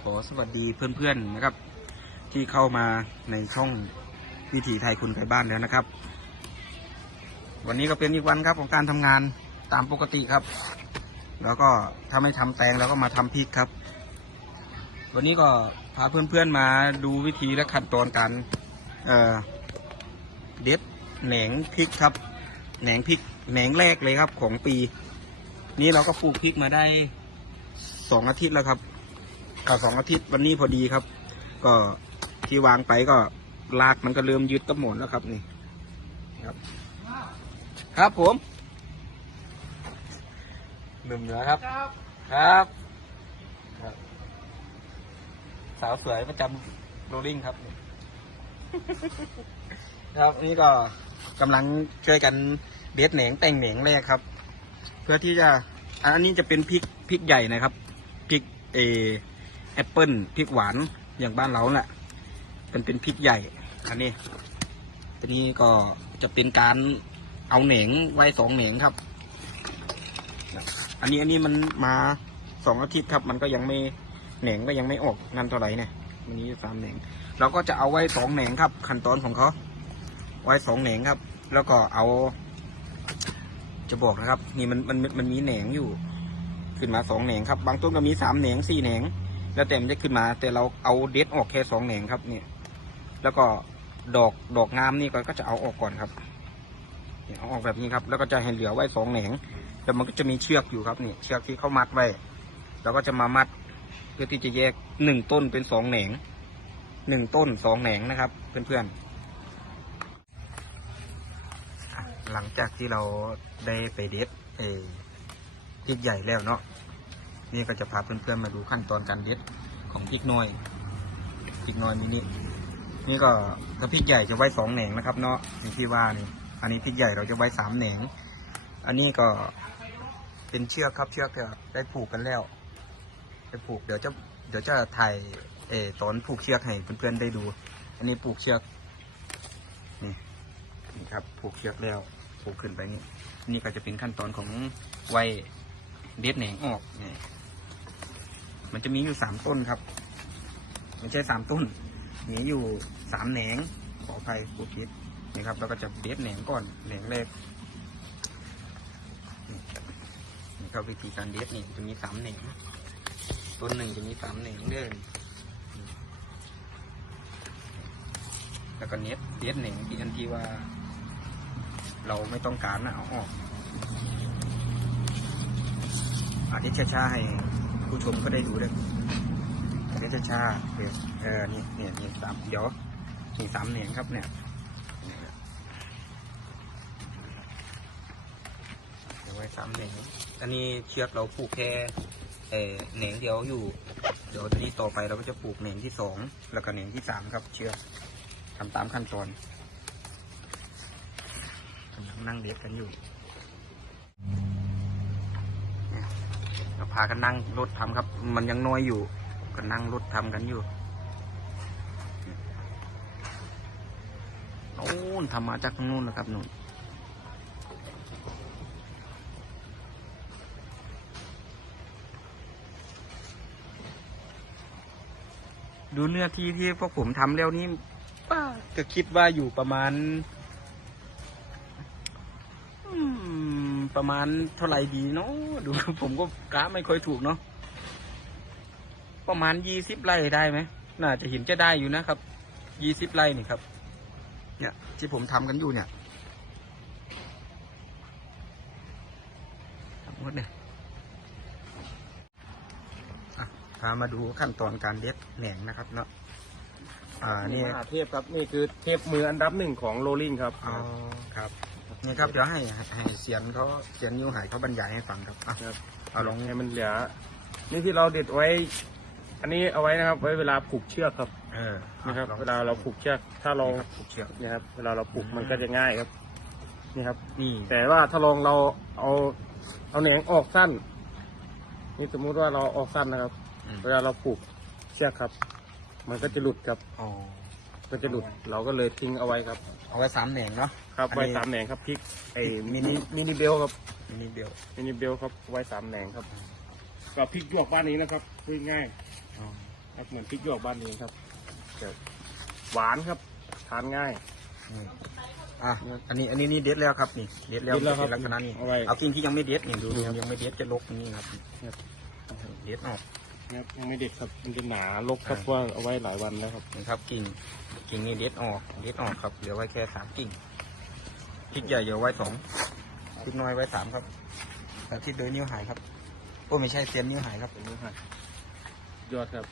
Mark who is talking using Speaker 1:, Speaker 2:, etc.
Speaker 1: ขอสวัสดีเพื่อนๆนะครับ ที่เข้ามาในช่องวิถีไทยคุณไกบ้านแล้วนะครับ วันนี้ก็เป็นอีกวันครับของการทำงานตามปกติครับ แล้วก็ถ้าไม่ทำแตงเราก็มาทำพริกครับ วันนี้ก็พาเพื่อนๆมาดูวิธีและขั้นตอนการเอ่อเด็ดแหนงพริกครับแหนงพริกแหนงแรกเลยครับของปี นี้เราก็ปลูกพริกมาได้สองอาทิตย์แล้วครับ ก็สองอาทิตย์วันนี้พอดีครับ ก็ที่วางไปก็รากมันก็เริ่มยึดต้นหมดแล้วครับนี่ครับ ครับผมหนุ่มเหนือครับ ครับครับ สาวสวยประจำโรลลิ่งครับ ครับนี่ก็กำลังช่วยกันเด็ดแหนงแต่งแหนงแรกครับ เพื่อที่จะอันนี้จะเป็นพริกพริกใหญ่นะครับพริกเอ แอปเปิลพริกหวานอย่างบ้านเราแหละเป็นเป็นพริกใหญ่อันนี้ทีนี้ก็จะเป็นการเอาแหนงไว้สองแหนงครับ อันนี้อันนี้มันมาสองอาทิตย์ครับ มันก็ยังไม่แหนงก็ยังไม่ออกนั่นเท่าไหร่เนี่ยวันนี้สามแหนงเราก็จะเอาไว้สองแหนงครับ ขั้นตอนของเขาไว้สองแหนงครับ แล้วก็เอา จะบอกนะครับ นี่มันมันมันมีแหนงอยู่ ขึ้นมาสองแหนงครับ บางต้นก็มีสามแหนงสี่แหนง แล้วแต่มันจะขึ้นมา แต่เราเอาเด็ดออกแค่สองแหนงครับเนี่ยแล้วก็ดอกดอกงามนี่ก็ก็จะเอาออกก่อนครับเอาออกแบบนี้ครับ แล้วก็จะให้เหลือไว้สองแหนงแล้วมันก็จะมีเชือกอยู่ครับนี่เชือกที่เขามัดไว้เราก็จะมามัดเพื่อที่จะแยกหนึ่งต้นเป็นสองแหนงหนึ่งต้นสองแหนงนะครับ เพื่อนๆหลังจากที่เราได้ไปเด็ดเออพริกใหญ่แล้วเนาะ นี่ก็จะพาเพื่อนๆมาดูขั้นตอนการเด็ดของพริกน้อยพริกน้อยมินินี่ก็ถ้าพริกใหญ่จะไว้สองแหนงนะครับ เนาะอย่างที่ว่านี่อันนี้พริกใหญ่เราจะไว้สามแหนง อันนี้ก็เป็นเชือกครับเชือกก็ได้ผูกกันแล้วได้ผูกเดี๋ยวจะเดี๋ยวจะถ่ายเอตอนผูกเชือกให้เพื่อนๆได้ดู อันนี้ผูกเชือกนี่นี่ครับผูกเชือกแล้วผูกขึ้นไปนี่นี่ก็จะเป็นขั้นตอนของไว้เด็ดแหนงออกนี่ มันจะมีอยู่สามต้นครับ ไม่ใช่สามต้น มีอยู่สามแหนง ขออภัยผู้คิดนี่ครับเราก็จะเด็ดแหนงก่อนแหนงแรกนี่ครับวิธีการเด็ดนี่จะมีสามเหน่งต้นหนึ่งจะมีสามเหน่งเดินแล้วก็เน็ตเด็ดเหน่งที่ทันทีว่า เราไม่ต้องการนะเอาออกอาทิตช้าๆให้ ผู้ชมก็ได้ดูด้วยอาทิตช้าเดี๋ยวเออนี่เนี่ยนี่สามเดี๋ยวนี่สามเหน่งครับเนี่ยเดี๋ยวไว้สามเหน่งอันนี้เชือกเราผูกแค่เออเหน่งเดียวอยู่ เดี๋ยวทีนี้ต่อไปเราก็จะปลูกเหน่งที่สองแล้วก็เหน่งที่สามครับ เชือกทำตามขั้นตอนกำลังนั่งเด็ดกันอยู่เราพากันนั่งรถทำครับ มันยังน้อยอยู่ก็นั่งรถทำกันอยู่โน่นทำมาจากตรงนู้นนะครับนู่นดูเนื้อที่ที่พวกผมทำแล้วนี่ป้าก็คิดว่าอยู่ประมาณ ประมาณเท่าไหร่ดีเนาะดูผมก็กะไม่ค่อยถูกเนาะประมาณยี่สิบไร่ได้ไหมน่าจะเห็นจะได้อยู่นะครับยี่สิบไร่นี่ครับ เนี่ย ที่ผมทำกันอยู่เนี่ยทั้งหมดเนี่ยอะพามาดูขั้นตอนการเด็ดแหนงนะครับเนาะอ่านี่
Speaker 2: มหาเทพครับ นี่คือเทพมืออันดับหนึ่งของโรลลิงครับ
Speaker 1: อ๋อครับ นี่ครับเดี๋ยวให้ให้เสียนเขาเสียนยิ้วหายเขาบรรยายให้ฟังครับอะ
Speaker 2: ครับ
Speaker 1: เอาลอง
Speaker 2: ให้มันเหลือ นี่ที่เราเด็ดไว้ อันนี้เอาไว้นะครับ ไว้เวลาผูกเชือกครับ
Speaker 1: เออ
Speaker 2: นะครับ
Speaker 1: ลอง
Speaker 2: เวลาเราผูกเชือก ถ้าเรา
Speaker 1: นี่ครับผูกเชือก
Speaker 2: เนี่ยครับ เวลาเราผูก
Speaker 1: อืม
Speaker 2: มันก็จะง่ายครับ นี่ครับ
Speaker 1: นี่
Speaker 2: แต่ว่าถ้าลองเราเอาเอาแหนงออกสั้น นี่สมมุติว่าเราออกสั้นนะครับ
Speaker 1: อืม
Speaker 2: เวลาเราผูกเชือกครับ มันก็จะหลุดครับ
Speaker 1: อ๋อ
Speaker 2: มันจะหลุดเราก็เลยทิ้งเอาไว้ครับ
Speaker 1: เอาไว้สามแหนงเนาะ
Speaker 2: ครับ
Speaker 1: อัน
Speaker 2: ไว้
Speaker 1: นี้
Speaker 2: สามแหนงครับพริกไอ้
Speaker 1: มิ
Speaker 2: มิ
Speaker 1: นิ
Speaker 2: นิมินิเบลครับ
Speaker 1: มินิเบล
Speaker 2: มินิเบลครับไว้สามแหนงครับกับพริกหยวกบ้านนี้นะครับพูดง่าย
Speaker 1: อ๋อ
Speaker 2: ครับเหมือนพริกหยวกบ้านนี้ครับจะหวานครับทานง่าย
Speaker 1: นี่อะอันนี้อันนี้นี่เด็ดแล้วครับนี่เด็ดแล้ว
Speaker 2: เด็ดแล้วครับ
Speaker 1: เป็นลักษณะนี้
Speaker 2: เอาไว้
Speaker 1: เอากิ่งที่ยังไม่เด็ดนี่ดู
Speaker 2: ครับ
Speaker 1: ยังไม่เด็ดจะลกนี่ครับ
Speaker 2: ครับ
Speaker 1: เด็ดออก
Speaker 2: ครับยังไม่เด็ดครับมันจะหนาลกครับ
Speaker 1: อ่า
Speaker 2: ว่าเอาไว้หลายวันแล้วครับ
Speaker 1: นี่ครับกิ่งกิ่งนี่เด็ดออกเด็ดออกครับเหลือไว้แค่สามกิ่งพริกใหญ่เหลือไว้สองพริกน้อยไว้สามครับแต่ที่เดินนิ้วหายครับโอ้ไม่ใช่เสียนนิ้วหายครับ
Speaker 2: เป็นนี้ค่ะยอดครับ